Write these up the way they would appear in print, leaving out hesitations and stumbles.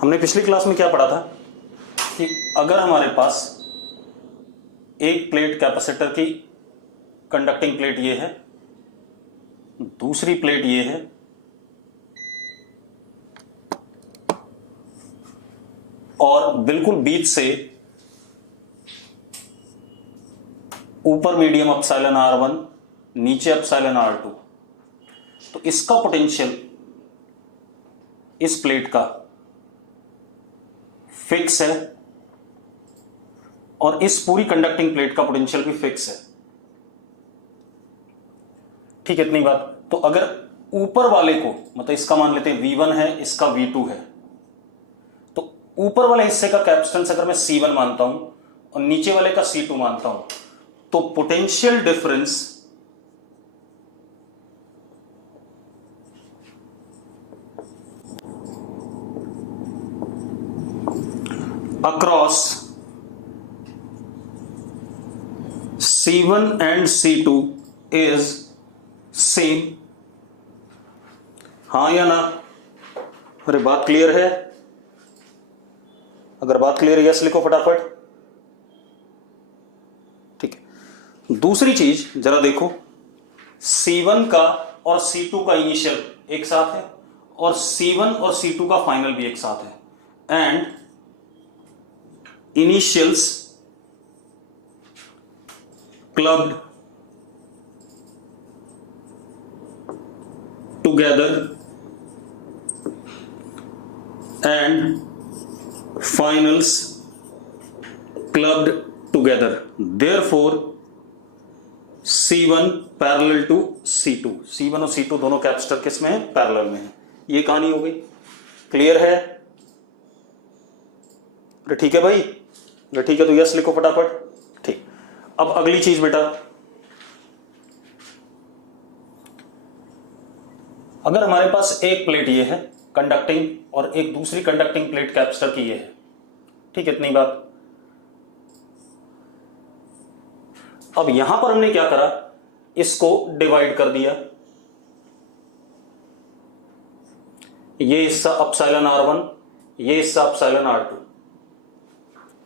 हमने पिछली क्लास में क्या पढ़ा था कि अगर हमारे पास एक प्लेट कैपेसिटर की कंडक्टिंग प्लेट ये है, दूसरी प्लेट ये है, और बिल्कुल बीच से ऊपर मीडियम एप्सिलॉन R1, नीचे एप्सिलॉन R2, तो इसका पोटेंशियल इस प्लेट का फिक्स है और इस पूरी कंडक्टिंग प्लेट का पोटेंशियल भी फिक्स है। ठीक है, इतनी बात। तो अगर ऊपर वाले को, मतलब इसका मान लेते हैं V1 है, इसका V2 है, तो ऊपर वाले हिस्से का कैपेसिटेंस अगर मैं C1 मानता हूं और नीचे वाले का C2 मानता हूं, तो potential difference across C1 and C2 is same. हाँ या ना? अरे बात क्लियर है? अगर बात क्लियर है यस लिखो फटाफट। ठीक है, दूसरी चीज जरा देखो, C1 का और C2 का इनिशियल एक साथ है और C1 और C2 का फाइनल भी एक साथ है, and initials clubbed together and finals clubbed together, therefore C1 parallel to C2। C1 और C2 दोनों कैपेसिटर किस में है? पैरेलल में है। ये कहानी हो गई। क्लियर है? अरे ठीक है भाई, अरे ठीक है तो यस लिखो फटाफट। ठीक, अब अगली चीज बेटा, अगर हमारे पास एक प्लेट ये है कंडक्टिंग और एक दूसरी कंडक्टिंग प्लेट कैपेसिटर की ये है, ठीक है, इतनी बात। अब यहां पर हमने क्या करा, इसको डिवाइड कर दिया, ये हिस्सा एप्सिलॉन R1, ये हिस्सा एप्सिलॉन R2।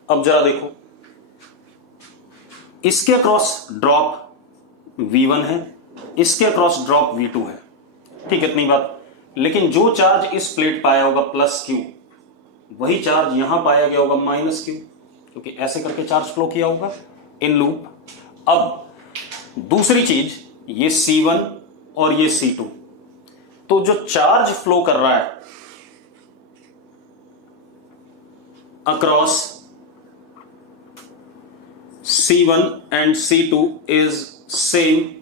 अब जरा देखो, इसके अक्रॉस ड्रॉप V1 है, इसके अक्रॉस ड्रॉप V2 है, ठीक है, इतनी बात। लेकिन जो चार्ज इस प्लेट पाया होगा प्लस Q, वही चार्ज यहां पाया गया होगा माइनस Q, क्योंकि ऐसे करके चार्ज फ्लो किया होगा इन लूप। अब दूसरी चीज, ये C1 और ये C2, तो जो चार्ज फ्लो कर रहा है across C1 and C2 is same.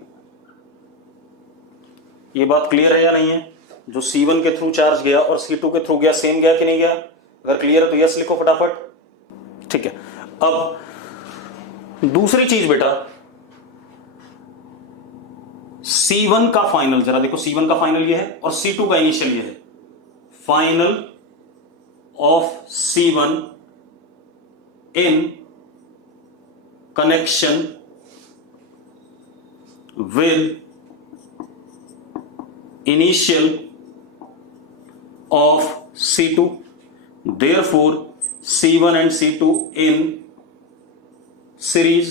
ये बात क्लियर है या नहीं है? जो C1 के थ्रू चार्ज गया और C2 के थ्रू गया, सेम गया कि नहीं गया? अगर क्लियर है तो यस लिखो फटाफट। ठीक है, अब दूसरी चीज बेटा, C1 का फाइनल जरा देखो, C1 का फाइनल ये है और C2 का इनिशियल ये है। Final of C1 in connection with initial of C2, therefore C1 and C2 in series।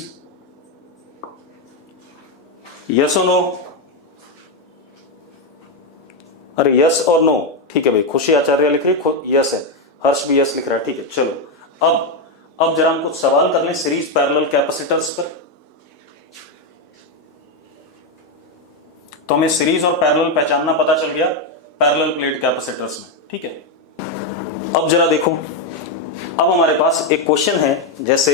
yes or no? अरे यस और नो, ठीक है भाई। खुशी आचार्य लिख रही यस है, हर्ष भी यस लिख रहा है, ठीक है। चलो अब जरा हम कुछ सवाल कर लें सीरीज पैरेलल कैपेसिटर्स पर। तो हमें सीरीज और पैरेलल पहचानना पता चल गया पैरेलल प्लेट कैपेसिटर्स में, ठीक है। अब जरा देखो, अब हमारे पास एक क्वेश्चन है, जैसे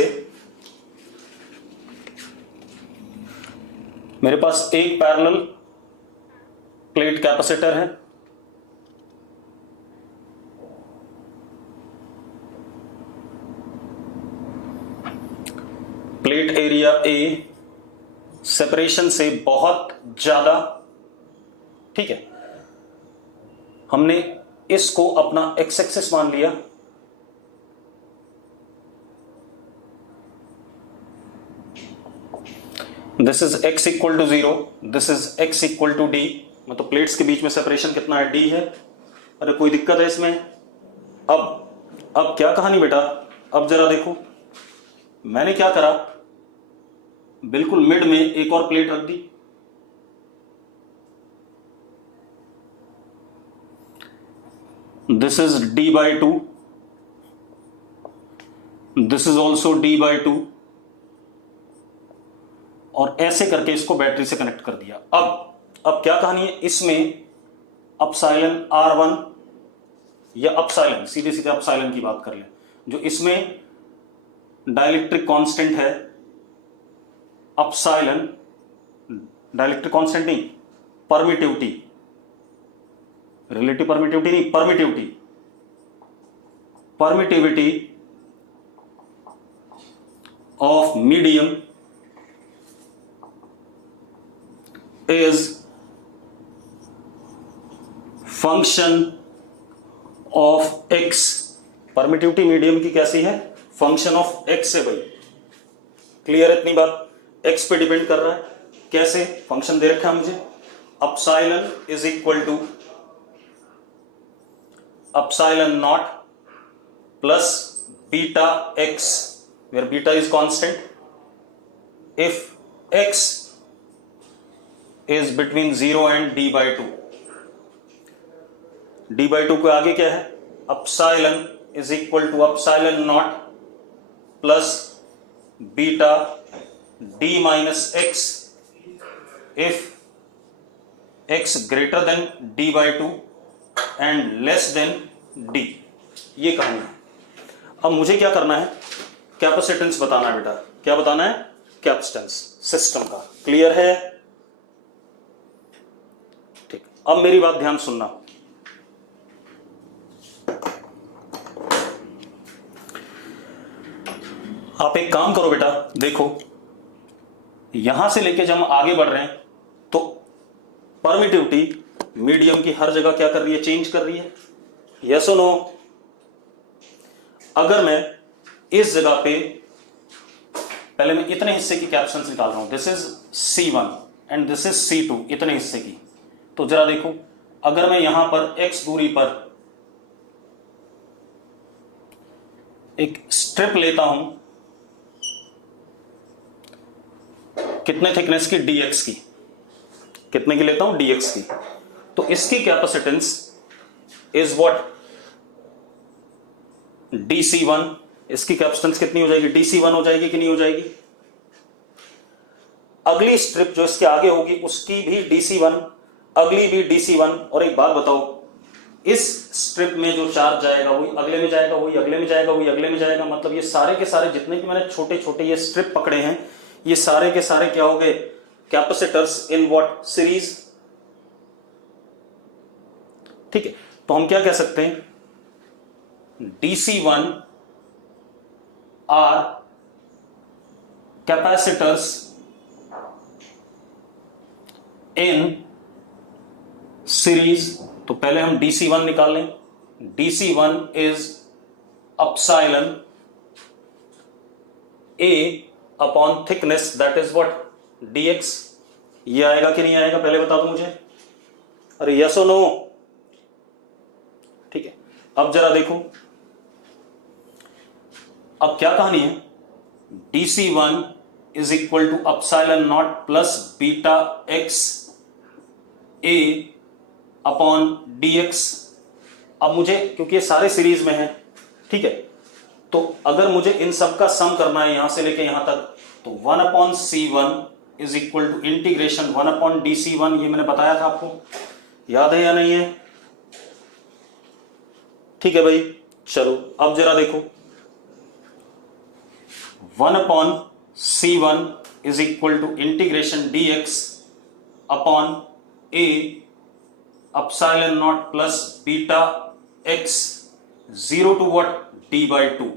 मेरे पास एक पैरेलल प्लेट कैपेसिटर है, प्लेट एरिया A सेपरेशन से बहुत ज्यादा, ठीक है। हमने इसको अपना एक्स एक्सिस मान लिया, this is x equal to 0, this is x equal to d। मतलब प्लेट्स के बीच में सेपरेशन कितना है? d है। अरे कोई दिक्कत है इसमें? अब अब क्या कहानी बेटा, अब जरा देखो, मैंने क्या करा, बिल्कुल मिड में एक और प्लेट रख दी। This is d/2, this is also d/2, और ऐसे करके इसको बैटरी से कनेक्ट कर दिया। अब क्या कहानी है, इसमें अपसाइलन R1 या अपसाइलन, सीधे सीधे अपसाइलन की बात कर लें, जो इसमें डाइलेक्ट्रिक कांस्टेंट है, अपसाइलन, डाइलेक्ट्रिक कांस्टेंट नहीं, परमिटिविटी, रिलेटिव परमिटिविटी नहीं, permittivity of medium is function of x. Permittivity medium की कैसी है, फंक्शन ऑफ एक्स है भाई। क्लियर है इतनी बात, एक्स पे डिपेंड कर रहा है, कैसे, फंक्शन दे रखा है मुझे, epsilon is equal to epsilon naught plus beta x, where beta is constant if x is between 0 and d/2। d/2 के आगे क्या है, epsilon is equal to epsilon naught plus beta d minus x if x greater than d/2 and less than d। ये कहानी है। अब मुझे क्या करना है, कैपेसिटेंस बताना है बेटा। क्या बताना है, कैपेसिटेंस सिस्टम का। क्लियर है, ठीक। अब मेरी बात ध्यान सुनना, आप एक काम करो बेटा, देखो यहां से लेके जब हम आगे बढ़ रहे हैं तो परमिटिविटी मीडियम की हर जगह क्या कर रही है, चेंज कर रही है, यस और नो। अगर मैं इस जगह पे पहले मैं इतने हिस्से की कैपेसिटेंस निकाल रहा हूं, this is C1 and this is C2, इतने हिस्से की, तो जरा देखो, अगर मैं यहां पर x दूरी पर एक स्ट्रिप लेता हूं, कितने थिकनेस की, dx की, कितने की लेता हूं, dx की, तो इसकी कैपेसिटेंस इज व्हाट, dc1। इसकी कैपेसिटेंस कितनी हो जाएगी, dc1 हो जाएगी कि नहीं हो जाएगी। अगली स्ट्रिप जो इसके आगे होगी उसकी भी dc1, अगली भी dc1। और एक बात बताओ, इस स्ट्रिप में जो चार्ज जाएगा वही अगले में जाएगा, वही अगले में जाएगा, वही अगले में जाएगा। मतलब ये सारे के सारे जितने भी मैंने छोटे छोटे ये स्ट्रिप पकड़े हैं, ये सारे के सारे क्या हो गए, कैपेसिटर्स इन व्हाट, सीरीज। ठीक है, तो हम क्या कह सकते हैं, DC1 are capacitors in series. तो पहले हम DC1 निकाल लें, DC1 is epsilon A upon thickness, that is what, dx। ये आएगा कि नहीं आएगा, पहले बता दो मुझे, अरे यस और नो। ठीक है, अब जरा देखो, अब क्या कहानी है, DC1 is equal to epsilon naught plus beta x A upon dx। अब मुझे, क्योंकि ये सारे सीरीज में है, ठीक है, तो अगर मुझे इन सब का सम करना है यहां से लेके यहां तक, तो 1/C1 is equal to integration 1/DC1। ये मैंने बताया था आपको, याद है या नहीं है, ठीक है भाई। चलो अब जरा देखो, 1/C1 is equal to integration dx upon A epsilon naught plus beta x 0 to what, d/2,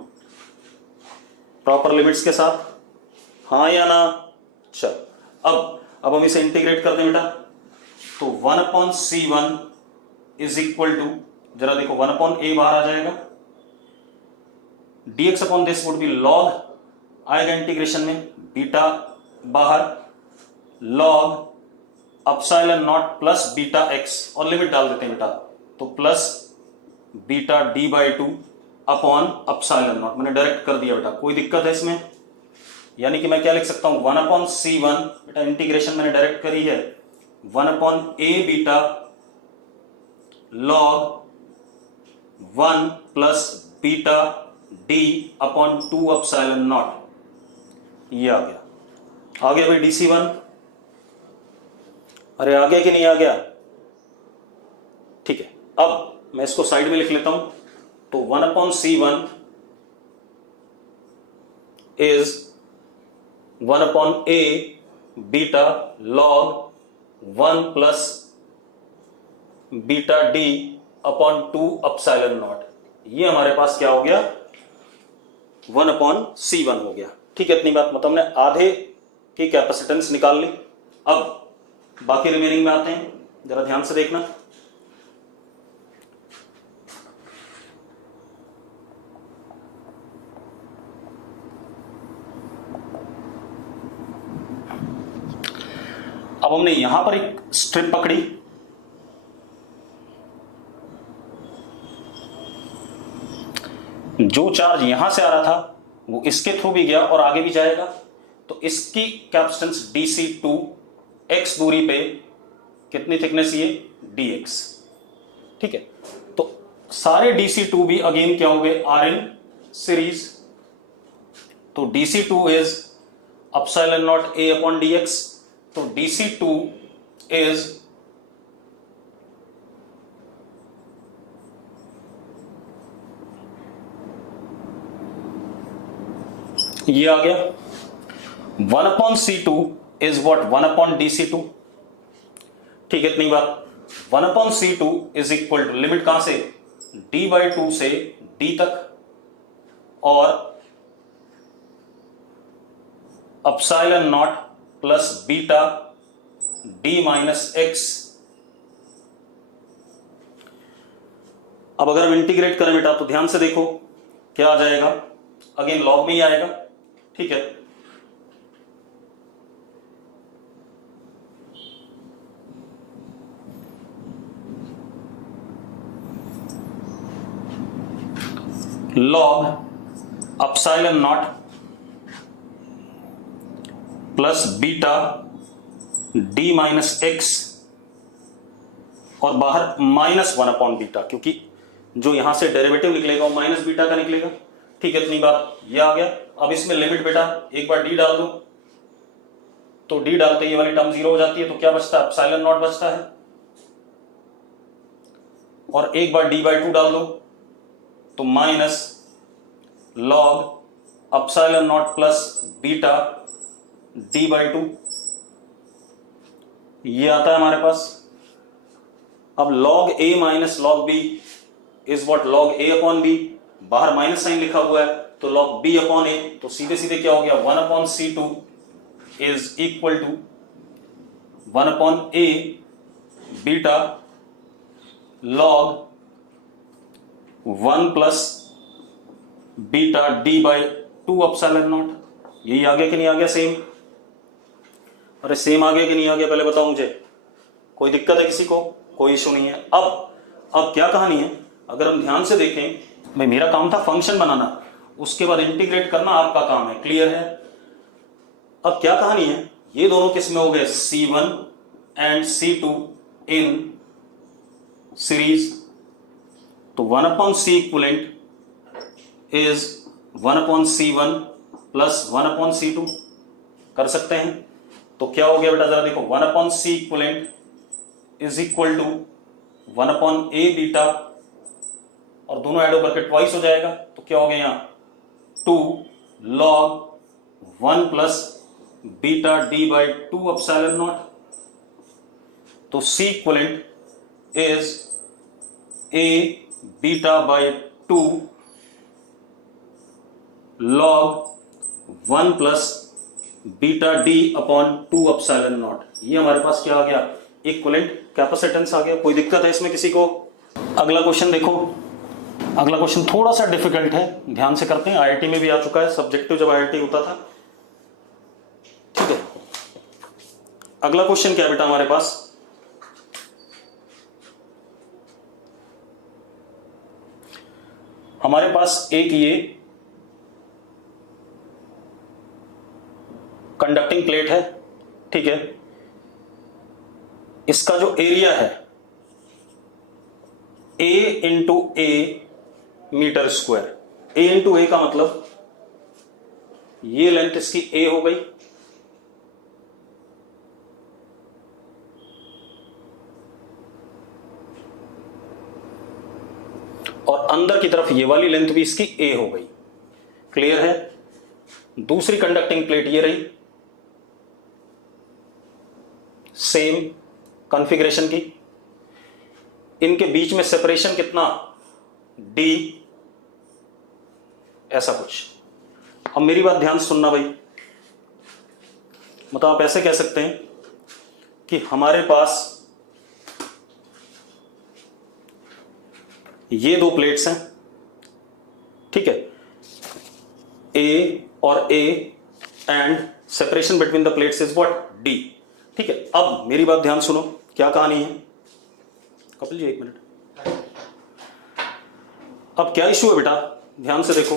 proper limits के साथ, हाँ या ना। चल अब हम इसे इंटीग्रेट कर दें बेटा, तो 1/C1 इज इक्वल टू, जरा देखो 1/A बाहर आ जाएगा, dx upon this would be log आएगा इंटीग्रेशन में, बीटा बाहर, log epsilon naught plus beta x, और लिमिट डाल देते हैं बेटा, तो plus beta d/2 upon epsilon not, मैंने डायरेक्ट कर दिया बेटा, कोई दिक्कत है इसमें? यानी कि मैं क्या लिख सकता हूं, 1/C1, बेटा इंटीग्रेशन मैंने डायरेक्ट करी है, 1/A beta log 1 plus beta D upon 2 epsilon not, ये आ गया भाई DC1। अरे आ गया कि नहीं आ गया? ठीक है, अब मैं इसको साइड में लिख लेता हूं, तो 1/C1 is 1/A beta log 1 plus beta D upon 2 epsilon not, ये हमारे पास क्या हो गया, 1/C1 हो गया। ठीक है, इतनी बात, मतलब हमने आधे की कैपेसिटेंस निकाल ली। अब बाकी रिमेनिंग में आते हैं, जरा ध्यान से देखना। अब हमने यहां पर एक स्ट्रिप पकड़ी, जो चार्ज यहां से आ रहा था वो इसके थ्रू भी गया और आगे भी जाएगा, तो इसकी कैपेसिटेंस DC2 x दूरी पे कितनी थिकनेस, ये dx। ठीक है, तो सारे DC2 भी अगेन क्या हो गए, आर इन सीरीज, तो DC2 is epsilon not A upon dx, तो DC2 इज ये आ गया 1/C2 इज व्हाट, 1/DC2। ठीक है, इतनी बात, 1/C2 is equal to limit कहां से, D/2 से D तक, और epsilon naught plus beta D minus x। अब अगर हम इंटीग्रेट करें बेटा तो ध्यान से देखो क्या आ जाएगा, अगेन लॉग में ही आएगा। ठीक है, log epsilon naught plus beta D minus x, और बाहर -1 अपॉन बीटा, क्योंकि जो यहां से डेरिवेटिव निकलेगा वो माइनस बीटा का निकलेगा। ठीक है, इतनी बात, ये आ गया। अब इसमें लिमिट बेटा एक बार डी डाल दो, तो डी डालते ये वाली टर्म 0 हो जाती है, तो क्या बचता है, एप्सिलॉन नॉट बचता है, और एक बार D/2 डाल दो तो minus log epsilon not plus beta D/2, ये आता है हमारे पास। अब log A minus log B is what, log A upon B, बाहर माइनस साइन लिखा हुआ है तो log B अपॉन A, तो सीधे सीधे क्या हो गया, 1/C2 is equal to 1/A beta log 1 plus beta D/2 epsilon naught. यही आ गया कि नहीं आ गया, सेम? अरे सेम आ गया कि नहीं आ गया, पहले बताओ मुझे, कोई दिक्कत है किसी को? कोई इशू नहीं है। अब क्या कहानी है, अगर हम ध्यान से देखें, भाई मेरा काम था फंक्शन बनाना, उसके बाद इंटीग्रेट करना आपका काम है, क्लियर है? अब क्या कहानी है, ये दोनों किस में हो गए, C1 and C2 in series, तो 1/C equivalent is 1/C1 plus 1/C2 कर सकते हैं। तो क्या हो गया बेटा, जरा देखो, 1/C equivalent is equal to 1/A beta, और दोनों ऐड होकर के ट्वाइस हो जाएगा, तो क्या हो गया यहां 2 log 1 plus beta D/2 epsilon not. तो C equivalent is A बीटा/2 log 1 plus beta D upon 2 epsilon not. ये हमारे पास क्या आ गया, इक्विवेलेंट कैपेसिटेंस आ गया। कोई दिक्कत है इसमें किसी को? अगला क्वेश्चन देखो, अगला क्वेश्चन थोड़ा सा डिफिकल्ट है, ध्यान से करते हैं, IIT में भी आ चुका है, सब्जेक्टिव जब IIT होता था। ठीक है, अगला क्वेश्चन क्या है बेटा हमारे पास, हमारे पास एक ये कंडक्टिंग प्लेट है, ठीक है। इसका जो एरिया है A into A meter square. A into A का मतलब ये लेंथ इसकी A हो गई, और अंदर की तरफ ये वाली लेंथ भी इसकी A हो गई। क्लियर है? दूसरी कंडक्टिंग प्लेट ये रही, सेम कॉन्फ़िगरेशन की। इनके बीच में सेपरेशन कितना, D, ऐसा कुछ। अब मेरी बात ध्यान से सुनना भाई, मतलब आप ऐसे कह सकते हैं कि हमारे पास ये दो प्लेट्स हैं, ठीक है, A और A, and separation between the plates is what, D, ठीक है। अब मेरी बात ध्यान सुनो, क्या कहानी है। कपिल जी एक मिनट। अब क्या इशू है बेटा, ध्यान से देखो,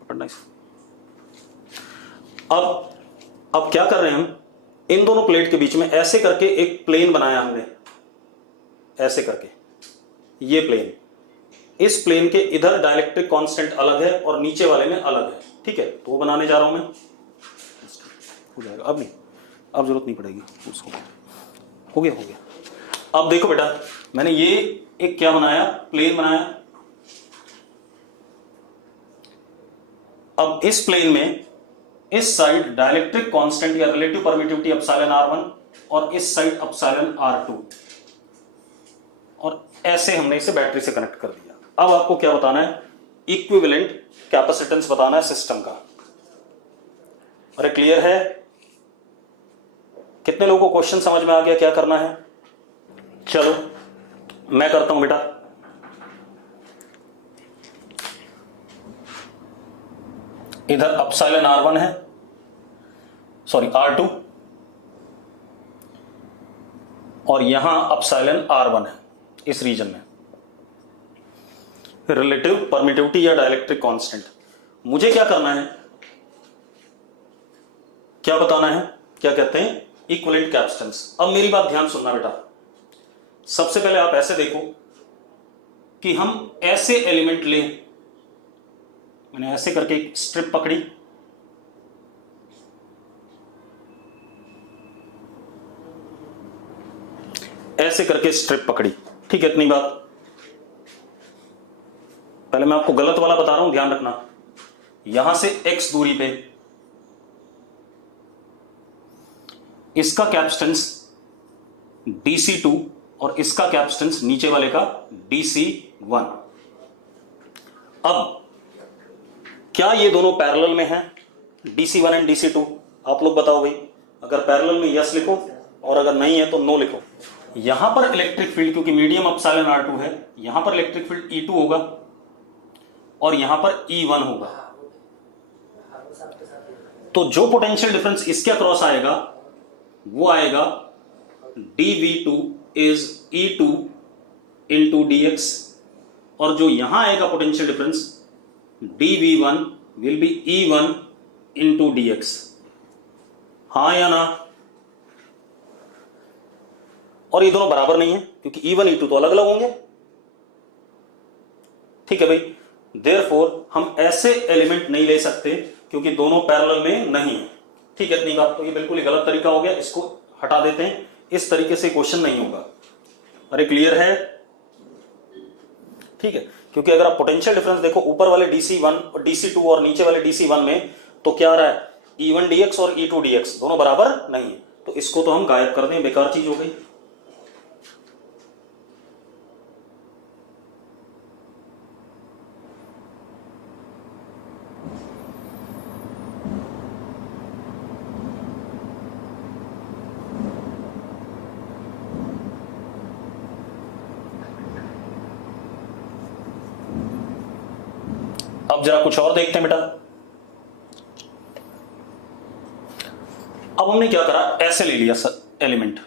पकड़ना इसे। अब क्या कर रहे हैं हम, इन दोनों प्लेट के बीच में ऐसे करके एक प्लेन बनाया हमने, ऐसे करके ये प्लेन। इस प्लेन के इधर डाइलेक्ट्रिक कांस्टेंट अलग है और नीचे वाले में अलग है, ठीक है। तो वो बनाने जा रहा हूं मैं, हो जाएगा। अब नहीं, अब जरूरत नहीं पड़ेगी उसको, हो गया। अब देखो बेटा, मैंने ये एक क्या बनाया, प्लेन बनाया। अब इस प्लेन में इस साइड डाइलेक्ट्रिक कांस्टेंट या रिलेटिव परमिटिविटी एप्सिलॉन R1 और इस साइड एप्सिलॉन R2, और ऐसे हमने इसे बैटरी से कनेक्ट कर दिया। अब आपको क्या बताना है, इक्विवेलेंट कैपेसिटेंस बताना है सिस्टम का। अरे क्लियर है? कितने लोगों को क्वेश्चन समझ में आ गया क्या करना है? चलो मैं करता हूं बेटा। इधर एप्सिलॉन R1 है, सॉरी R2, और यहां एप्सिलॉन R1 है इस रीजन में। रिलेटिव परमिटिविटी या डाइलेक्ट्रिक कांस्टेंट, मुझे क्या करना है, क्या बताना है, क्या कहते हैं, इक्विवेलेंट कैपेसिटेंस। अब मेरी बात ध्यान सुनना बेटा, सबसे पहले आप ऐसे देखो कि हम ऐसे एलिमेंट लें। मैंने ऐसे करके एक स्ट्रिप पकड़ी, ऐसे करके स्ट्रिप पकड़ी, ठीक है। इतनी बात, पहले मैं आपको गलत वाला बता रहा हूं, ध्यान रखना। यहां से x दूरी पे इसका कैपेसिटेंस DC2 और इसका कैपेसिटेंस नीचे वाले का DC1। अब क्या ये दोनों पैरेलल में हैं, DC1 एंड DC2? आप लोग बताओ भाई। अगर पैरेलल में यस लिखो, और अगर नहीं है तो नो लिखो। यहां पर इलेक्ट्रिक फील्ड, क्योंकि मीडियम एप्सिलॉन R2 है, यहां पर इलेक्ट्रिक फील्ड E2 होगा और यहां पर E1 होगा। तो जो पोटेंशियल डिफरेंस इसके अक्रॉस आएगा वो आएगा dV2 is E2 into dx, और जो यहां आएगा potential difference dV1 will be E1 into dx। हाँ या ना? और ये दोनों बराबर नहीं है, क्योंकि E1 E2 तो अलग अलग होंगे, ठीक है भाई। देयरफॉर हम ऐसे एलिमेंट नहीं ले सकते क्योंकि दोनों पैरेलल में नहीं है, ठीक है। इतनी बात। तो ये बिल्कुल ही गलत तरीका हो गया, इसको हटा देते हैं। इस तरीके से क्वेश्चन नहीं होगा। अरे क्लियर है? ठीक है, क्योंकि अगर आप पोटेंशियल डिफरेंस देखो ऊपर वाले DC1 और DC2 और नीचे वाले DC1 में, तो क्या आ रहा है, E1 dx और E2 dx दोनों बराबर नहीं है। तो इसको तो हम गायब कर दें, बेकार चीज हो गई। अब जरा कुछ और देखते हैं बेटा। अब हमने क्या करा, ऐसे ले लिया एलिमेंट,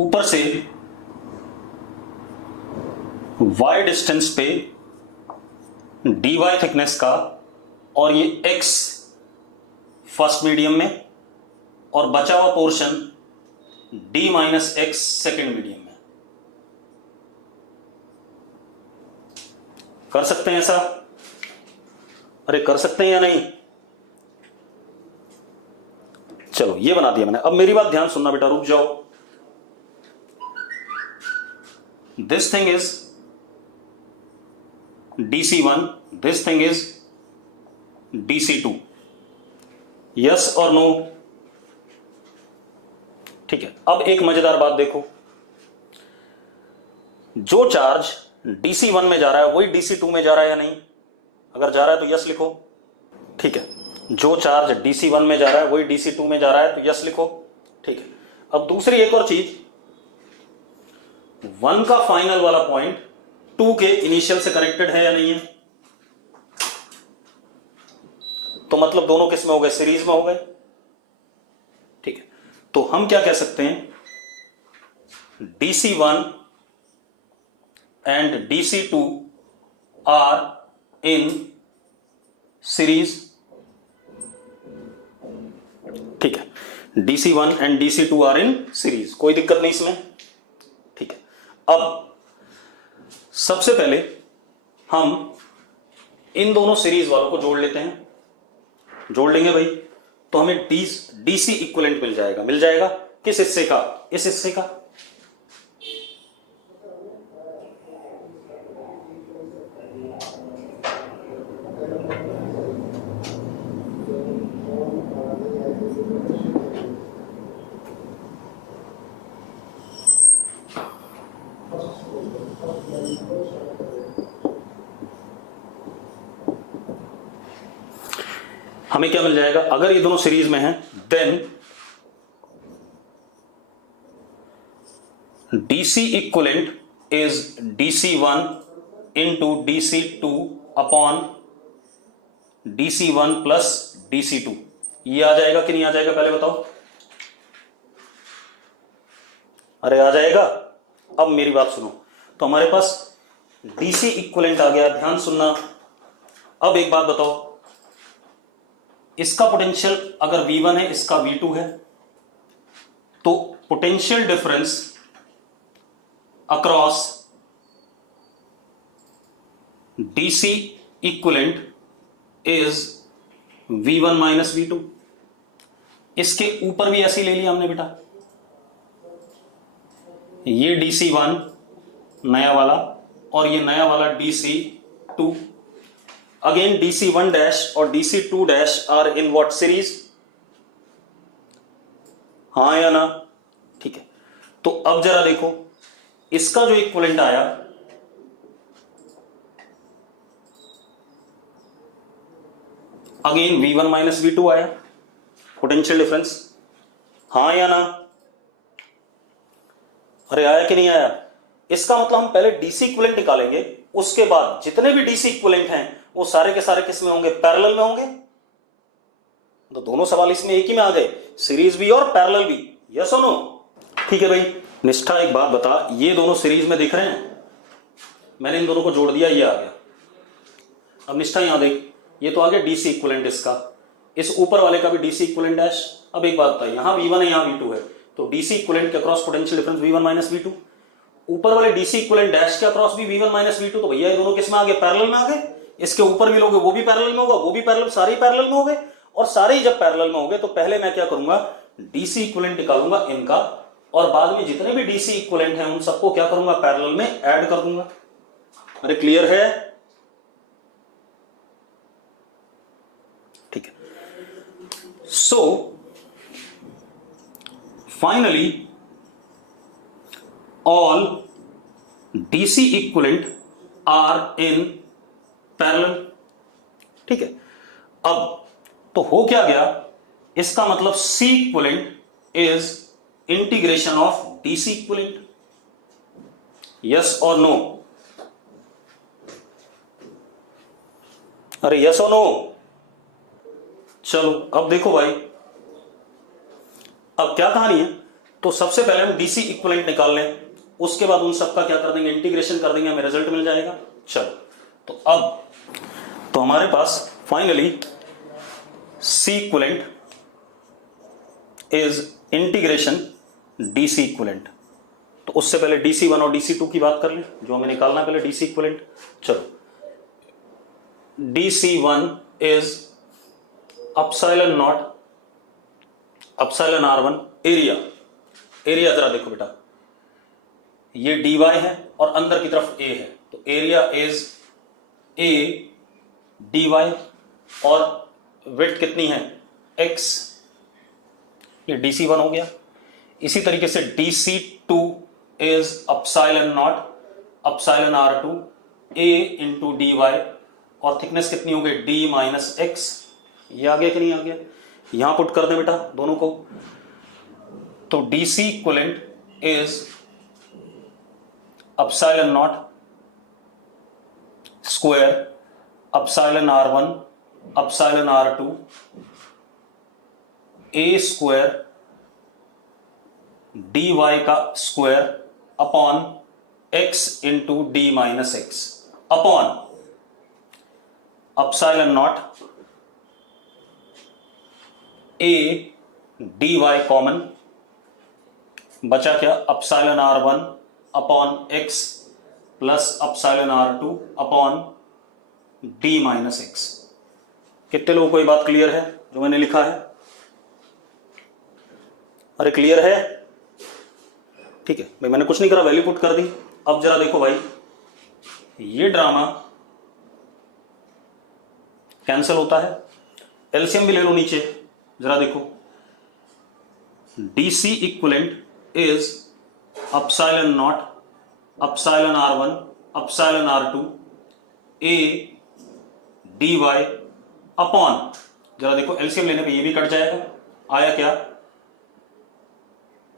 ऊपर से y डिस्टेंस पे dy थिकनेस का, और ये x फर्स्ट मीडियम में, और बचा हुआ portion d minus x second medium में। कर सकते हैं ऐसा? अरे कर सकते हैं या नहीं? चलो ये बना दिया मैंने। अब मेरी बात ध्यान सुनना बेटा, रुक जाओ। This thing is DC1, this thing is DC2। Yes और नो? ठीक है। अब एक मजेदार बात देखो, जो चार्ज DC1 में जा रहा है वही DC2 में जा रहा है या नहीं? अगर जा रहा है तो यस लिखो। ठीक है, जो चार्ज DC1 में जा रहा है वही DC2 में जा रहा है तो यस लिखो। ठीक है। अब दूसरी एक और चीज, 1 का फाइनल वाला पॉइंट 2 के इनिशियल से कनेक्टेड है या नहीं है? तो मतलब दोनों किस में हो गए? सीरीज में हो गए। ठीक है, तो हम क्या कह सकते हैं, DC1 and DC2 are in series. ठीक है, DC1 and DC2 are in series, कोई दिक्कत नहीं इसमें। ठीक है, अब सबसे पहले हम इन दोनों सीरीज वालों को जोड़ लेते हैं। जोड़ लेंगे भाई, तो हमें DC इक्विवेलेंट मिल जाएगा। मिल जाएगा किस हिस्से का? इस हिस्से का। हमें क्या मिल जाएगा? अगर ये दोनों सीरीज में हैं, then DC equivalent is DC1 into DC2 upon DC1 plus DC2। ये आ जाएगा कि नहीं आ जाएगा? पहले बताओ। अरे आ जाएगा। अब मेरी बात सुनो, तो हमारे पास DC इक्विवेलेंट आ गया। ध्यान सुनना। अब एक बात बताओ, इसका पोटेंशियल अगर V1 है, इसका V2 है, तो potential difference across DC equivalent is V1 minus V2। इसके ऊपर भी ऐसे ले लिया हमने बेटा, ये DC1 नया वाला और ये नया वाला DC2। अगेन DC1 डैश और DC2 dash are in what series? हाँ या ना? ठीक है, तो अब जरा देखो, इसका जो इक्विवेलेंट आया, अगेन V1 माइनस V2 आया पोटेंशियल डिफरेंस। हाँ या ना? अरे आया कि नहीं आया? इसका मतलब हम पहले DC इक्विवेलेंट निकालेंगे, उसके बाद जितने भी DC इक्विवेलेंट हैं वो सारे के सारे किस में होंगे? पैरेलल में होंगे। तो दोनों सवाल इसमें एक ही में आ गए, सीरीज भी और पैरेलल भी। यस और नो? ठीक है भाई। निष्ठा एक बात बता, ये दोनों सीरीज में दिख रहे हैं, मैंने इन दोनों को जोड़ दिया, ये आ गया। अब निष्ठा यहां देख, ये तो आ गया DC इक्विवेलेंट इसका, इस ऊपर वाले का भी DC इक्विवेलेंट डैश। अब एक बात बता, यहां V1 है, यहां V2 है, तो DC इक्विवेलेंट के across potential difference V1 minus V2। ऊपर वाले DC इक्विवेलेंट डैश के अक्रॉस भी V1 माइनस V2। तो भैया ये दोनों किस में आ गए? पैरेलल में आ गए। इसके ऊपर भी लोगे वो भी पैरेलल में होगा, वो भी पैरेलल, सारे पैरेलल में हो गए। और सारे ही जब पैरेलल में हो गए तो पहले मैं क्या करूंगा? DC इक्विवेलेंट निकालूंगा इनका, और बाद में जितने भी DC इक्विवेलेंट हैं उन सबको क्या करूंगा? पैरेलल में ऐड कर दूंगा। अरे क्लियर है? ठीक है। So finally all DC equivalent are in parallel. ठीक है। अब तो हो क्या गया? इसका मतलब C equivalent is integration of DC equivalent. Yes और नो? अरे यस और नो? चलो अब देखो भाई, अब क्या कहानी है, तो सबसे पहले हम डीसी इक्विवेलेंट निकाल लें, उसके बाद उन सबका क्या कर देंगे, इंटीग्रेशन कर देंगे, हमें रिजल्ट मिल जाएगा। चलो तो अब तो हमारे पास finally C equivalent is integration DC equivalent. तो उससे पहले DC1 और DC2 की बात कर लें, जो हमें निकालना है पहले डीसी इक्विवेलेंट। चलो DC1 is epsilon naught epsilon R1 area. Area जरा देखो बेटा, ये dy है और अंदर की तरफ a है, तो एरिया इज a dy और विड्थ कितनी है x, ये DC1 हो गया। इसी तरीके से DC2 is epsilon naught epsilon R2 a into dy और थिकनेस कितनी हो गई d माइनस एक्स। ये आ गया कि नहीं आ गया, यहां पुट कर दे बेटा दोनों को। तो DC equivalent is epsilon not square epsilon R1 epsilon R2 a square dy का square upon x into D minus x upon epsilon not a dy common, बचा क्या epsilon R1 upon x plus epsilon R2 upon d minus x. कितने लोगों को ये बात clear है जो मैंने लिखा है? अरे क्लियर है? ठीक है भाई, मैंने कुछ नहीं करा, वैल्यू पुट कर दी। अब जरा देखो भाई, ये ड्रामा कैंसिल होता है, एलसीएम भी ले लो नीचे, जरा देखो। DC equivalent is epsilon naught epsilon R1 epsilon R2 a dy upon, जरा देखो एलसीएम लेने पे ये भी कट जाएगा, आया क्या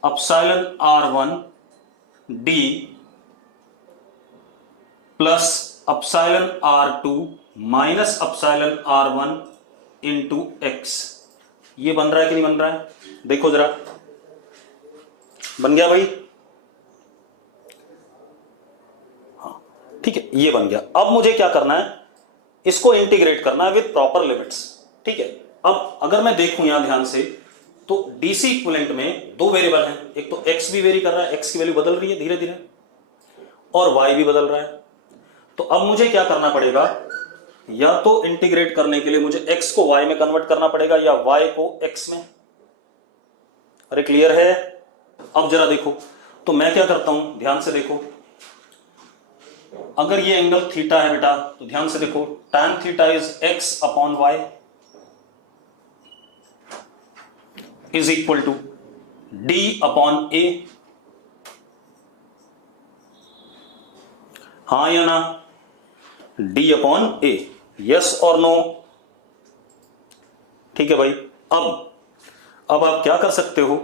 epsilon R1 d plus epsilon R2 minus epsilon R1 into x. ये बन रहा है कि नहीं बन रहा है? देखो जरा, बन गया भाई? हाँ ठीक है, ये बन गया। अब मुझे क्या करना है, इसको इंटीग्रेट करना है विद प्रॉपर लिमिट्स। ठीक है, अब अगर मैं देखूं यहां ध्यान से, तो डीसी इक्विवेलेंट में दो वेरिएबल हैं, एक तो x भी वेरी कर रहा है, x की वैल्यू बदल रही है धीरे धीरे, और y भी बदल रहा है। तो अब मुझे क्या करना पड़ेगा, या तो इंटीग्रेट करने के लिए मुझे x को y में कन्वर्ट करना पड़ेगा या y को x में। अरे क्लियर है? अब जरा देखो, तो मैं क्या करता हूं, ध्यान से देखो। अगर ये एंगल थीटा है बेटा, तो ध्यान से देखो, tan theta is x upon y is equal to d upon a। हाँ या ना? d अपॉन a, यस और नो? ठीक है भाई। अब आप क्या कर सकते हो,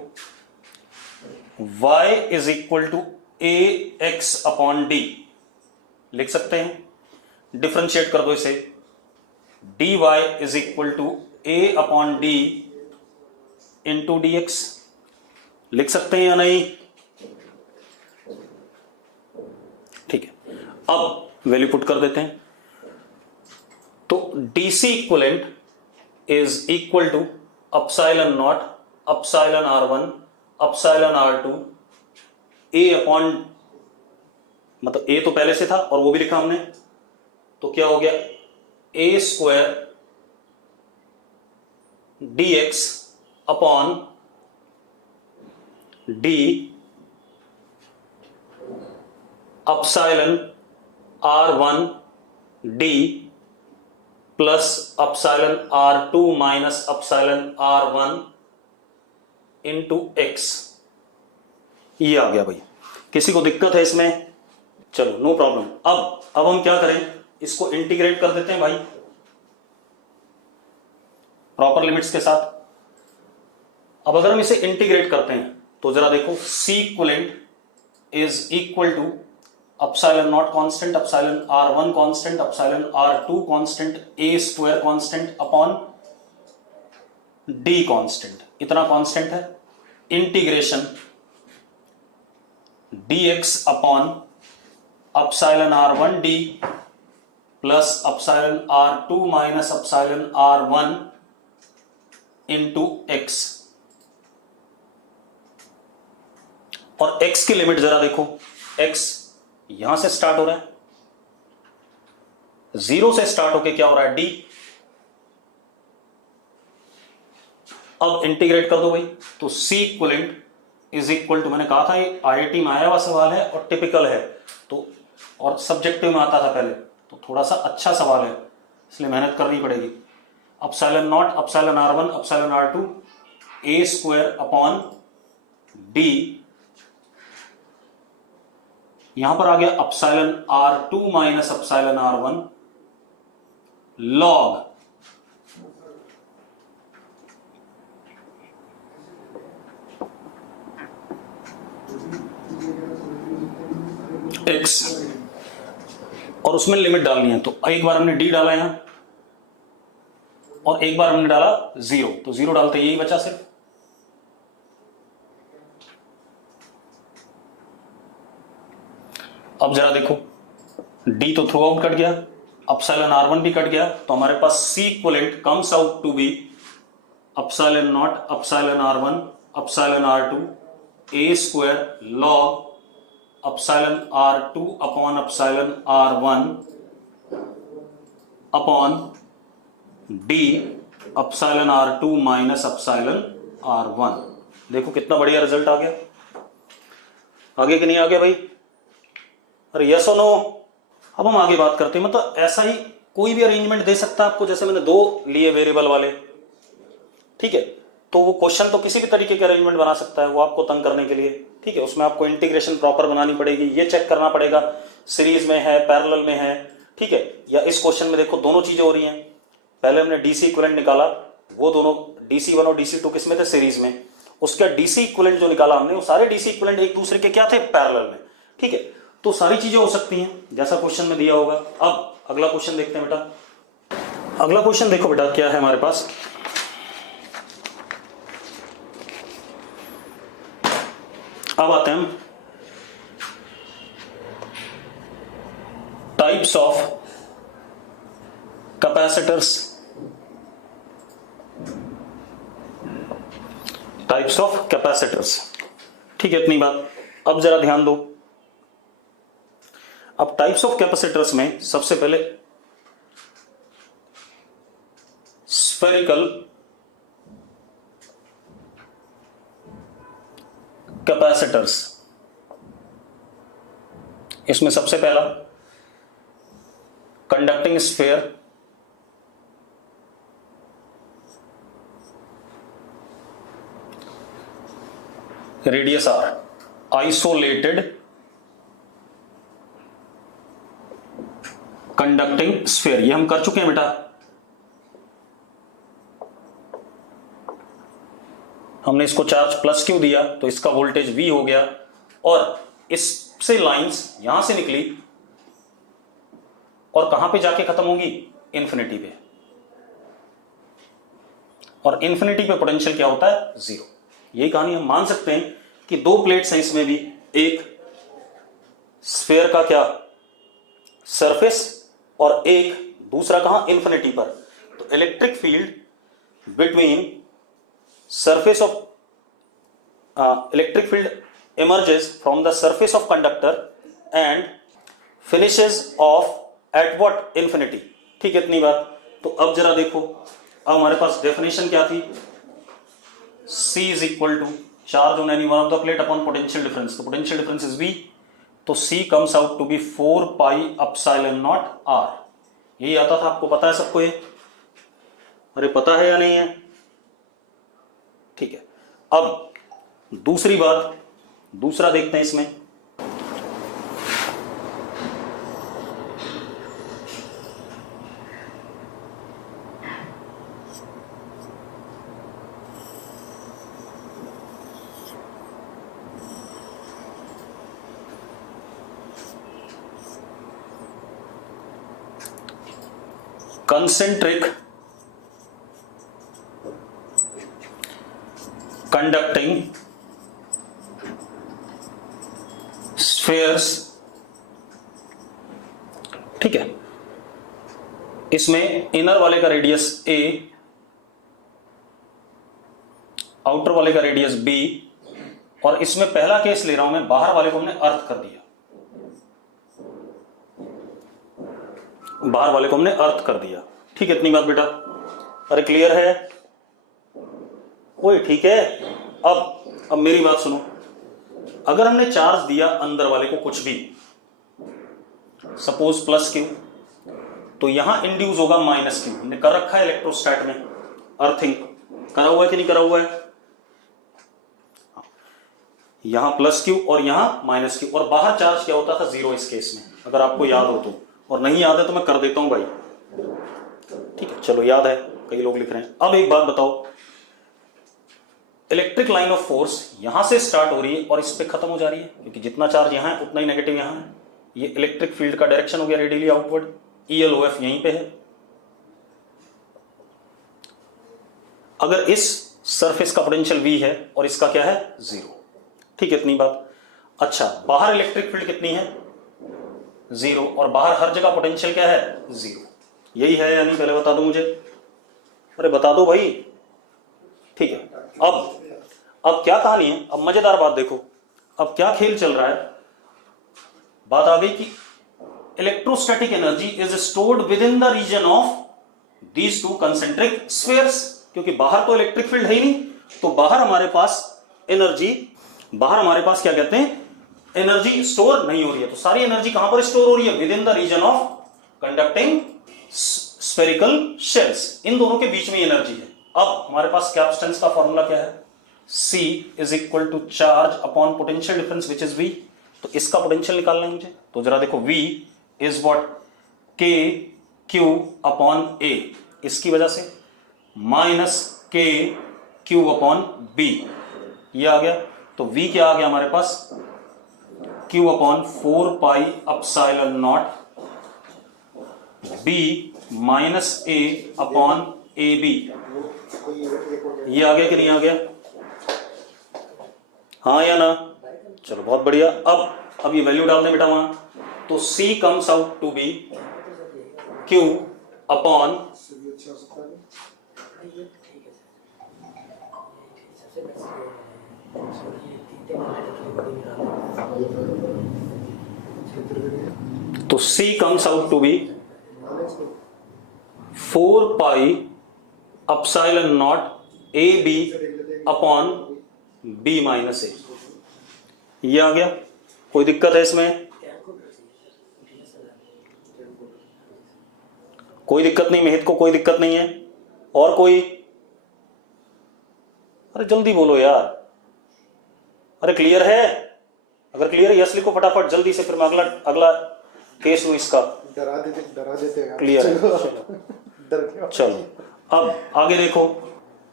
y is equal to a x upon d लिख सकते हैं, डिफरेंशिएट कर दो इसे, dy is equal to a upon d into d x लिख सकते हैं या नहीं? ठीक है, अब वैल्यू पुट कर देते हैं। तो DC equivalent is equal to epsilon naught epsilon R1 epsilon R2 a upon, मतलब a तो पहले से था और वो भी लिखा हमने, तो क्या हो गया a square dx upon d epsilon R1 d plus epsilon R2 minus epsilon R1 into x. ये आ गया भाई। किसी को दिक्कत है इसमें? चलो नो प्रॉब्लम। अब हम क्या करें, इसको इंटीग्रेट कर देते हैं भाई प्रॉपर लिमिट्स के साथ। अब अगर हम इसे इंटीग्रेट करते हैं तो जरा देखो, C equivalent is equal to epsilon naught constant epsilon R1 constant epsilon R2 constant a square constant upon d constant, इतना कांस्टेंट है, integration dx upon epsilon r1 d plus epsilon r2 minus epsilon r1 into x। और x की limit जरा देखो, x यहां से start हो रहा है, 0 से स्टार्ट होके क्या हो रहा है d। अब इंटीग्रेट कर दो भाई, तो c equivalent is equal to, मैंने कहा था ये आईआईटी में आया हुआ सवाल है और टिपिकल है, तो और सब्जेक्टिव में आता था पहले, तो थोड़ा सा अच्छा सवाल है इसलिए मेहनत करनी पड़ेगी। Epsilon naught epsilon r1 epsilon r2 a square upon d, यहां पर आ गया epsilon r2 minus epsilon r1 log x, और उसमें लिमिट डालनी है, तो एक बार हमने d डाला यहां और एक बार हमने डाला 0, तो 0 डालते यही बचा सिर्फ। अब जरा देखो, d तो थ्रू आउट कट गया, अपसाइलन r1 भी कट गया, तो हमारे पास c equivalent comes out to be epsilon naught epsilon r1 epsilon r2 a square log epsilon r2 upon epsilon r1 upon d epsilon r2 minus epsilon r1। देखो कितना बढ़िया result आ गया, आगे कि नहीं आ गया भाई? अरे यस और नो। अब हम आगे बात करते हैं, मतलब ऐसा ही कोई भी अरेंजमेंट दे सकता है आपको, जैसे मैंने 2 लिए वेरिएबल वाले, ठीक है, तो वो क्वेश्चन तो किसी भी तरीके के अरेंजमेंट बना सकता है वो आपको तंग करने के लिए, ठीक है। उसमें आपको इंटीग्रेशन प्रॉपर बनानी पड़ेगी, ये चेक करना पड़ेगा सीरीज में है पैरेलल में है, ठीक है। या इस क्वेश्चन में देखो दोनों चीजें हो रही हैं, पहले हमने डीसी इक्विवेलेंट निकाला, वो दोनों DC1 और DC2 किस में थे? सीरीज में। उसका डीसी इक्विवेलेंट जो निकाला हमने, वो सारे डीसी इक्विवेलेंट एक दूसरे के क्या थे? पैरेलल में, ठीक है। तो सारी चीजें हो सकती हैं जैसा क्वेश्चन में दिया होगा। अब अगला क्वेश्चन देखते हैं बेटा। अगला क्वेश्चन देखो बेटा क्या है हमारे पास, अब आते हैं हम types of capacitors, types of capacitors, ठीक है, इतनी बात। अब जरा ध्यान दो, अब टाइप्स ऑफ कैपेसिटर्स में सबसे पहले स्फेरिकल कैपेसिटर्स, इसमें सबसे पहला conducting sphere, radius r, isolated conducting sphere, ये हम कर चुके हैं बेटा। हमने इसको चार्ज प्लस क्यू दिया तो इसका वोल्टेज V हो गया, और इससे लाइंस यहां से निकली और कहां पे जाके खत्म होंगी? इंफिनिटी पे, और इंफिनिटी पे पोटेंशियल क्या होता है? 0। यही कहानी हम मान सकते हैं कि 2 प्लेट्स हैं, इसमें भी एक स्फीयर का क्या सरफेस और एक दूसरा कहां? इंफिनिटी पर। तो electric field between surface of electric field emerges from the surface of conductor and finishes off at what? infinity, ठीक है, इतनी बात। तो अब जरा देखो, अब हमारे पास डेफिनेशन क्या थी? C is equal to charge on any one of the plate upon potential difference, तो potential difference is V, तो C comes out to be 4 pi epsilon naught R। यही आता था, आपको पता है सबको ये? अरे पता है या नहीं है? ठीक है। अब दूसरी बात, दूसरा देखते हैं इसमें, कंसेंट्रिक कंडक्टिंग स्फेयर्स, ठीक है, इसमें इनर वाले का रेडियस a, आउटर वाले का रेडियस b, और इसमें पहला केस ले रहा हूं मैं, बाहर वाले को हमने अर्थ कर दिया, बाहर वाले को हमने अर्थ कर दिया, ठीक है, इतनी बात बेटा, अरे क्लियर है? वही ठीक है। अब मेरी बात सुनो, अगर हमने चार्ज दिया अंदर वाले को कुछ भी, सपोज प्लस क्यू, तो यहां इंड्यूस होगा माइनस क्यू। हमने कर रखा है इलेक्ट्रोस्टैट में, अर्थिंग करा हुआ है कि नहीं करा हुआ है? यहां प्लस क्यू और यहां माइनस क्यू, और बाहर चार्ज क्या होता था? जीरो इस केस में, अगर आपको याद हो तो, और नहीं याद है तो मैं कर देता हूं भाई, ठीक है, चलो याद है, कई लोग लिख रहे हैं। अब एक बात बताओ, इलेक्ट्रिक लाइन ऑफ फोर्स यहां से स्टार्ट हो रही है और इस पे खत्म हो जा रही है, क्योंकि जितना चार्ज यहां है उतना ही नेगेटिव यहां है। ये इलेक्ट्रिक फील्ड का डायरेक्शन हो गया रेडियली आउटवर्ड, ELOF यहीं पे है। अगर इस सरफेस का पोटेंशियल V है और इसका क्या है? जीरो, ठीक है, इतनी बात। अच्छा, बाहर इलेक्ट्रिक फील्ड कितनी है? जीरो, और बाहर हर जगह पोटेंशियल क्या है? जीरो। यही है या नहीं? पहले बता दो मुझे, अरे बता दो भाई, ठीक है। अब क्या कहानी है? अब मजेदार बात देखो, अब क्या खेल चल रहा है। बात आ गई कि electrostatic energy is stored within the region of these two concentric spheres, क्योंकि बाहर तो इलेक्ट्रिक फील्ड है ही नहीं, तो बाहर हमारे पास एनर्जी, बाहर हमारे पास क्या कहते हैं, एनर्जी स्टोर नहीं हो रही है। तो सारी एनर्जी कहां पर स्टोर हो रही है? Within the region of conducting spherical shells, इन दोनों के बीच में एनर्जी है। अब हमारे पास कैपेसिटेंस का फॉर्मूला क्या है? C is equal to charge upon potential difference which is V। तो इसका पोटेंशियल निकालना है मुझे, तो जरा देखो, V is what? K Q upon A, इसकी वजह से minus K Q upon B, ये आ गया। तो V क्या आ गया हमारे पास? Q upon 4 pi epsilon not B minus A upon AB, ये आ गया कि नहीं आ गया? हाँ या ना? चलो बहुत बढ़िया। अब ये वैल्यू डाल दें बेटा वहां, तो C comes out to be Q upon तो C comes out to be 4 pi epsilon naught AB upon B minus A, ये आ गया। कोई दिक्कत है इसमें? कोई दिक्कत नहीं, मेहित को कोई दिक्कत नहीं है? और कोई? अरे जल्दी बोलो यार, अरे क्लियर है? अगर क्लियर है यस लिखो फटाफट जल्दी से, फिर मैं अगला केस लूं इसका। डरा देते क्लियर है? चलो अब आगे देखो,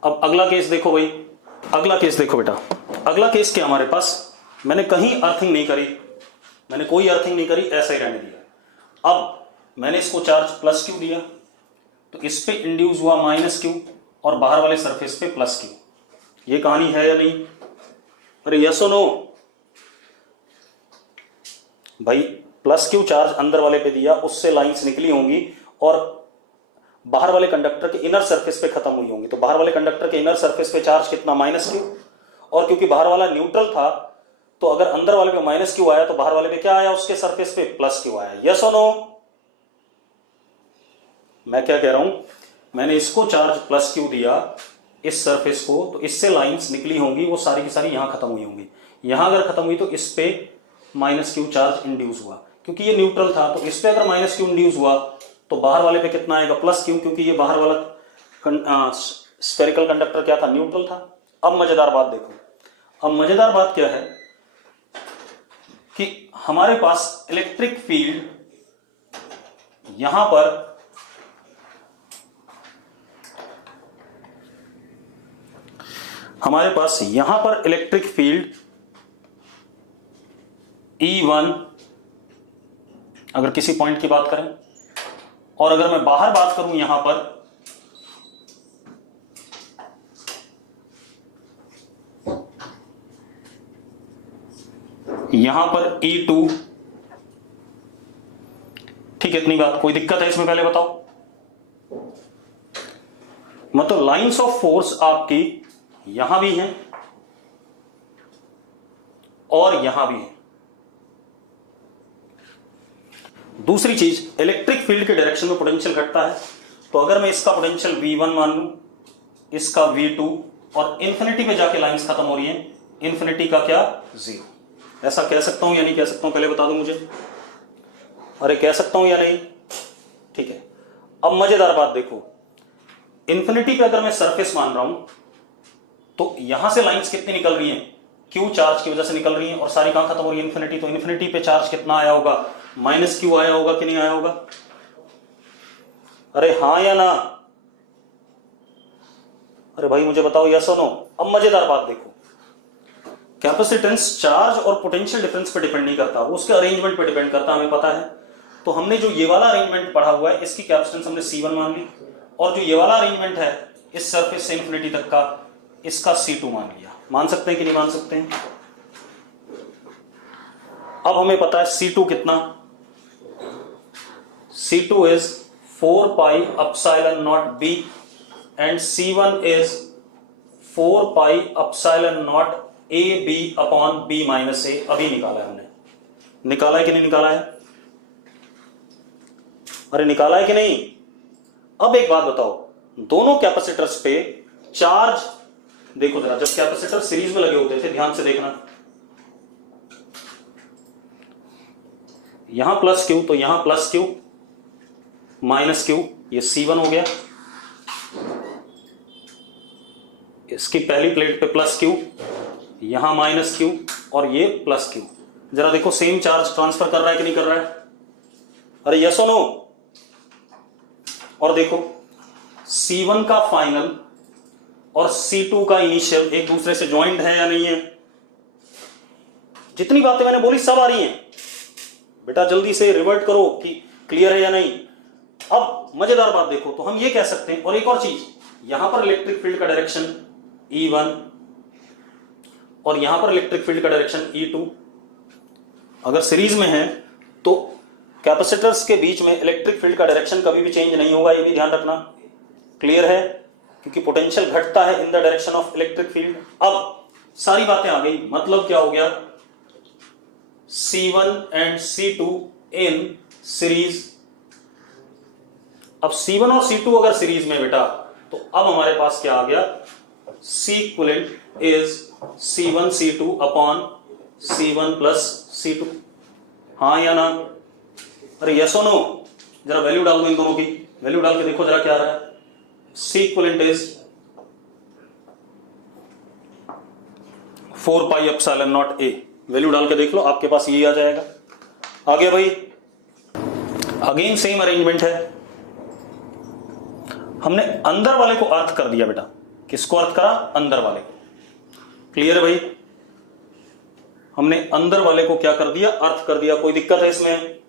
अब अगला केस देखो भाई, अगला केस देखो बेटा। अगला केस क्या हमारे पास? मैंने कहीं अर्थिंग नहीं करी, मैंने कोई अर्थिंग नहीं करी, ऐसा ही रहने दिया। अब मैंने इसको चार्ज प्लस क्यू दिया, तो इस पे इंड्यूस हुआ माइनस क्यू, और बाहर वाले सरफेस पे प्लस क्यू। ये कहानी है या नहीं? अरे यस और नो भाई? प्लस क्यू चार्ज अंदर वाले पे दिया, उससे लाइंस निकली होंगी और बाहर वाले कंडक्टर के इनर सरफेस पे खत्म हुई होंगी। तो बाहर वाले कंडक्टर के इनर सरफेस पे चार्ज कितना? माइनस क्यू, और क्योंकि बाहर वाला न्यूट्रल था, तो अगर अंदर वाले पे माइनस क्यू आया तो बाहर वाले पे क्या आया? उसके सरफेस पे प्लस क्यू आया। यस और नो? मैं क्या कह रहा हूं, मैंने इसको चार्ज प्लस क्यू दिया इस सरफेस को, तो इससे लाइंस निकली होंगी, वो सारी की सारी यहां खत्म हुई होंगी। यहां अगर खत्म हुई तो इस पे माइनस क्यू चार्ज इंड्यूस हुआ, क्योंकि ये न्यूट्रल था। तो इस पे अगर माइनस क्यू इंड्यूस हुआ तो बाहर वाले पे कितना आएगा? प्लस क्यू, क्योंकि ये बाहर वाला स्फेरिकल कंडक्टर क्या था? न्यूट्रल था। अब मजेदार बात देखो, अब मजेदार बात क्या है कि हमारे पास इलेक्ट्रिक फील्ड यहां पर इलेक्ट्रिक फील्ड E1 अगर किसी पॉइंट की बात करें, और अगर मैं बाहर बात करूं यहां पर यहां पर E2, ठीक है, इतनी बात। कोई दिक्कत है इसमें पहले बताओ? मतलब लाइंस ऑफ फोर्स आपकी यहां भी हैं और यहां भी है। दूसरी चीज, इलेक्ट्रिक फील्ड के डायरेक्शन में पोटेंशियल घटता है, तो अगर मैं इसका पोटेंशियल V1 मान लूं, इसका V2, और इंफिनिटी पे जाके लाइंस खत्म हो रही हैं, इंफिनिटी का क्या? 0। ऐसा कह सकता हूं या नहीं कह सकता हूं? पहले बता दो मुझे। अरे कह सकता हूं या नहीं? ठीक है। अब मजेदार बात देखो, इंफिनिटी पे अगर मैं सरफेस मान रहा हूं तो यहां से लाइंस कितनी निकल रही हैं? क्यू चार्ज की वजह से निकल रही हैं, और सारी कहां खत्म हो रही है? इंफिनिटी। तो इंफिनिटी पे चार्ज कितना आया होगा? -Q आया होगा कि नहीं आया होगा? अरे हां या ना? अरे भाई मुझे बताओ, यस और नो? अब मजेदार बात देखो, कैपेसिटेंस चार्ज और पोटेंशियल डिफरेंस पे डिपेंड नहीं करता, वो उसके अरेंजमेंट पे डिपेंड करता, हमें पता है। तो हमने जो ये वाला अरेंजमेंट पढ़ा हुआ है, इसकी कैपेसिटेंस हमने C1 मान ली, और जो ये वाला अरेंजमेंट है इस सरफेस से इंफिनिटी तक का, इसका C2 मान लिया। मान सकते हैं कि नहीं मान सकते हैं? अब हमें पता है C2 कितना? C2 is 4 pi epsilon naught B and C1 is 4 pi epsilon naught AB upon B minus A। अभी निकाला है हमने। निकाला है कि नहीं निकाला है? अरे निकाला है कि नहीं? अब एक बात बताओ, दोनों कैपेसिटर्स पे चार्ज देखो जरा, जब कैपेसिटर सीरीज में लगे होते थे, ध्यान से देखना, यहां +Q तो यहां +Q, -Q, ये C1 हो गया, इसकी पहली प्लेट पे +Q, यहां -Q, और ये +Q। जरा देखो सेम चार्ज ट्रांसफर कर रहा है कि नहीं कर रहा है? अरे यस और नो? और देखो C1 का फाइनल और C2 का इनिशियल एक दूसरे से ज्वाइंट है या नहीं है? जितनी बातें मैंने बोली सब आ रही हैं बेटा, जल्दी से रिवर्ट करो कि क्लियर है या नहीं। अब मजेदार बात देखो, तो हम ये कह सकते हैं, और एक और चीज, यहां पर इलेक्ट्रिक फील्ड का डायरेक्शन E1 और यहां पर इलेक्ट्रिक फील्ड का डायरेक्शन E2। अगर सीरीज में है तो कैपेसिटर्स के बीच में इलेक्ट्रिक फील्ड का डायरेक्शन कभी भी चेंज नहीं होगा, ये भी ध्यान रखना। क्लियर है? क्योंकि पोटेंशियल घटता है in the direction of electric field. अब सारी बातें आ गई, मतलब क्या हो गया? C1 and C2 in series. अब C1 और C2 अगर सीरीज में बेटा, तो अब हमारे पास क्या आ गया? C equivalent is C1 C2 upon C1 plus C2। हाँ या ना? अरे यस और नो? जरा वैल्यू डाल दो, इन दोनों की वैल्यू डाल के देखो जरा क्या आ रहा है। C equivalent is 4 pi epsilon naught A। Value डाल के देख लो, आपके पास यही आ जाएगा। आ गया भाई? अगेन सेम अरेंजमेंट है, हमने अंदर वाले को अर्थ कर दिया बेटा। किसको अर्थ करा? अंदर वाले को। क्लियर है भाई? हमने अंदर वाले को क्या कर दिया? अर्थ कर दिया। कोई दिक्कत है इसमें?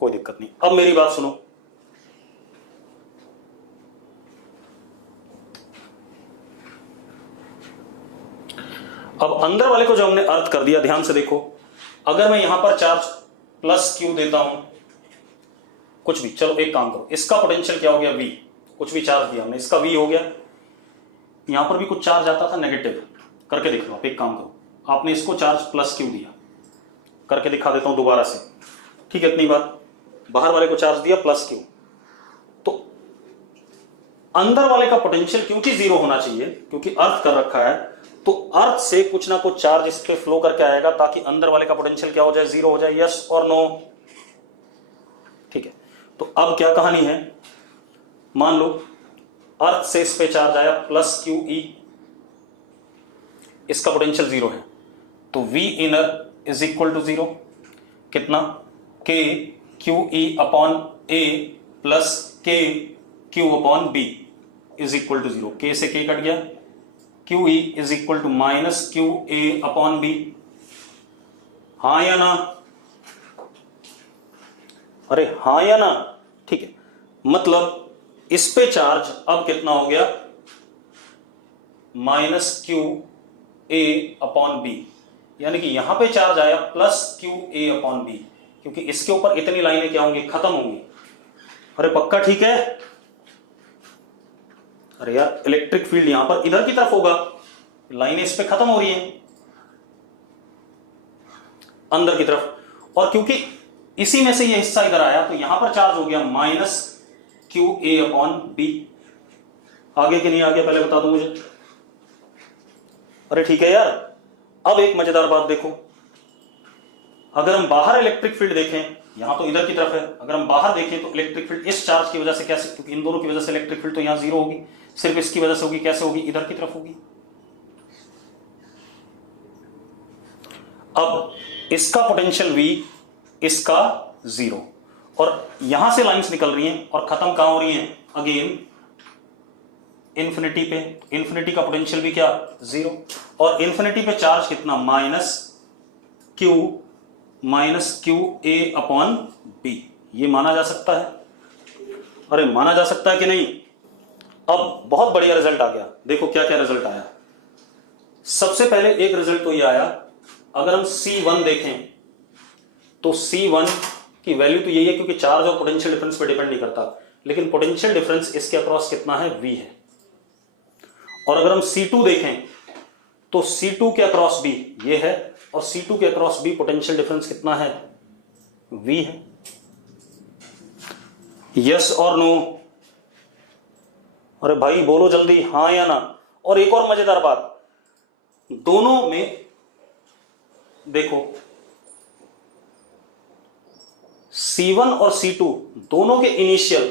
कोई दिक्कत नहीं। अब मेरी बात सुनो, अब अंदर वाले को जो हमने अर्थ कर दिया, ध्यान से देखो, अगर मैं यहां पर चार्ज +Q देता हूं, कुछ भी, चलो एक काम करो, इसका पोटेंशियल क्या हो गया? V। कुछ भी चार्ज दिया हमने, इसका V हो गया। यहां पर भी कुछ चार्ज आता था नेगेटिव, करके देख लो आप। एक काम करो, आपने इसको चार्ज +Q दिया, करके दिखा देता हूं दोबारा से, ठीक है? इतनी बात, बाहर वाले को चार्ज दिया +Q, तो अंदर वाले का पोटेंशियल क्योंकि 0 होना चाहिए, क्योंकि अर्थ कर रखा है, तो अर्थ से कुछ ना कुछ चार्ज इस पे फ्लो करके आएगा, ताकि अंदर वाले का पोटेंशियल क्या हो जाए? 0 हो जाए। यस और नो? ठीक है। तो अब क्या कहानी है, मान लो अर्थ से इस पे चार्ज आया +QE, इसका पोटेंशियल 0 है, तो V inner is equal to 0। कितना? K QE upon A plus K Q upon B is equal to 0। K से K कट गया, QE is equal to -QA upon B। हाँ या ना? अरे हाँ या ना? ठीक है, मतलब इस पे चार्ज अब कितना हो गया? -QA upon B। यानी कि यहां पे चार्ज आया plus Q A upon B, क्योंकि इसके ऊपर इतनी लाइनें क्या होंगी, खत्म होंगी। अरे पक्का ठीक है? अरे यार इलेक्ट्रिक फील्ड यहां पर इधर की तरफ होगा, लाइनें इस पे खत्म हो रही हैं अंदर की तरफ, और क्योंकि इसी में से ये हिस्सा इधर आया तो यहां पर चार्ज हो गया minus Q A upon B. आगे कि नहीं आगे पहले बता दो मुझे। अरे ठीक है यार। अब एक मजेदार बात देखो, अगर हम बाहर इलेक्ट्रिक फील्ड देखें, यहां तो इधर की तरफ है, अगर हम बाहर देखें तो इलेक्ट्रिक फील्ड इस चार्ज की वजह से कैसे, क्योंकि इन दोनों की वजह से इलेक्ट्रिक फील्ड तो यहां जीरो होगी, सिर्फ इसकी वजह से होगी, कैसे होगी, इधर की तरफ होगी। अब इसका पोटेंशियल V, इसका जीरो, और यहां से लाइंस निकल रही हैं और खत्म कहां हो रही हैं, अगेन इंफिनिटी पे। इंफिनिटी का पोटेंशियल भी क्या, जीरो, और इंफिनिटी पे चार्ज कितना, minus Q A upon B. ये माना जा सकता है? अरे माना जा सकता है कि नहीं? अब बहुत बढ़िया रिजल्ट आ गया, देखो क्या क्या रिजल्ट आया। सबसे पहले एक रिजल्ट तो ये आया, अगर हम C1 देखें तो C1 की वैल्यू तो यही है, क्योंकि चार्ज और पोटेंशियल डिफरेंस पे डिपेंड नहीं करता, लेकिन पोटेंशियल डिफरेंस इसके अक्रॉस कितना है, V है। और अगर हम C2 देखें तो C2 के अक्रॉस B ये है, और C2 के अक्रॉस B पोटेंशियल डिफरेंस कितना है, V है। यस और नो? अरे भाई बोलो जल्दी, हाँ या ना। और एक और मजेदार बात, दोनों में देखो C1 और C2 दोनों के इनिशियल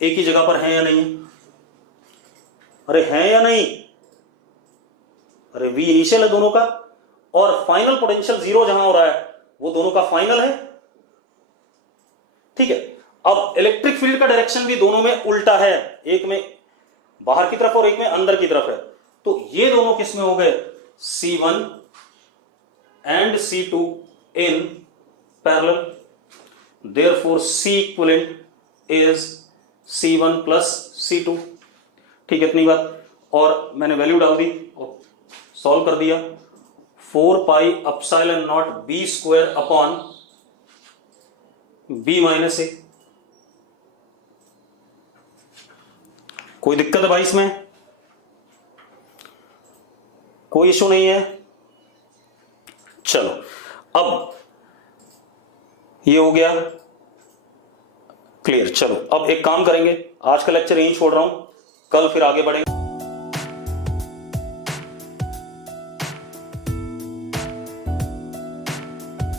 एक ही जगह पर हैं या नहीं? अरे हैं या नहीं? अरे V इनिशियल है दोनों का, और फाइनल पोटेंशियल जीरो जहां हो रहा है वो दोनों का फाइनल है। ठीक है, अब इलेक्ट्रिक फील्ड का डायरेक्शन भी दोनों में उल्टा है, एक में बाहर की तरफ और एक में अंदर की तरफ है, तो ये दोनों किस में हो गए, C1 and C2 in parallel, therefore C equivalent is C1 plus C2। ठीक है, इतनी बात, और मैंने वैल्यू डाल दी और सॉल्व कर दिया। 4 pi epsilon naught B square upon B minus A. कोई दिक्कत है भाई इसमें? कोई इशू नहीं है? चलो अब ये हो गया क्लियर। चलो अब एक काम करेंगे, आज का लेक्चर यहीं छोड़ रहा हूं, कल फिर आगे बढ़ेंगे।